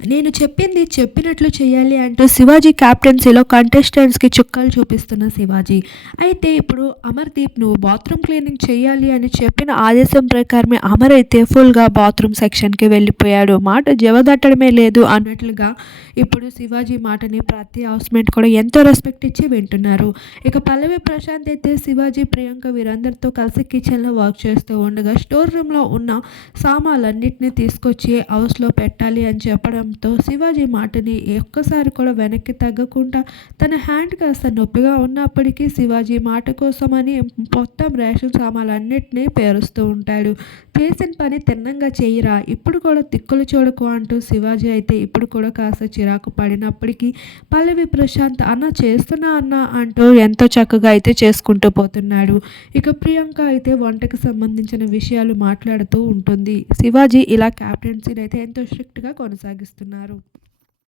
నేను చెప్పింది చెప్పినట్లు చేయాలి అంటూ శివాజీ క్యాప్టెన్సీలో కంటెస్టెంట్స్కి చుక్కలు చూపిస్తున్న శివాజీ. అయితే ఇప్పుడు అమర్దీప్ నువ్వు బాత్రూమ్ క్లీనింగ్ చేయాలి అని చెప్పిన ఆదేశం ప్రకారమే అమర్ అయితే ఫుల్గా బాత్రూమ్ సెక్షన్కి వెళ్ళిపోయాడు. మాట జవదట్టడమే లేదు అన్నట్లుగా ఇప్పుడు శివాజీ మాటని ప్రతి హౌస్మేట్ కూడా ఎంతో రెస్పెక్ట్ ఇచ్చి వింటున్నారు. ఇక పల్లవి ప్రశాంత్ అయితే శివాజీ ప్రియాంక వీరందరితో కలిసి కిచెన్లో వర్క్ చేస్తూ ఉండగా స్టోర్ రూమ్లో ఉన్న సామాన్లన్నింటినీ తీసుకొచ్చి హౌస్లో పెట్టాలి అని చెప్పడం చెప్పడంతో శివాజీ మాటని ఒక్కసారి కూడా వెనక్కి తగ్గకుండా తన హ్యాండ్ కాస్త నొప్పిగా ఉన్నప్పటికీ శివాజీ మాట కోసమని మొత్తం రేషన్ సామాన్లన్నింటినీ పేరుస్తూ ఉంటాడు. చేసిన పని తిన్నంగా చేయరా ఇప్పుడు కూడా తిక్కులు చూడకు అంటూ శివాజీ అయితే ఇప్పుడు కూడా కాస్త చిరాకు పడినప్పటికీ పల్లవి ప్రశాంత్ అన్న చేస్తున్నా అన్న అంటూ ఎంతో చక్కగా అయితే చేసుకుంటూ పోతున్నాడు. ఇక ప్రియాంక అయితే వంటకు సంబంధించిన విషయాలు మాట్లాడుతూ ఉంటుంది. శివాజీ ఇలా క్యాప్టెన్సీని అయితే ఎంతో స్ట్రిక్ట్గా కొనసాగిస్తుంది tornaram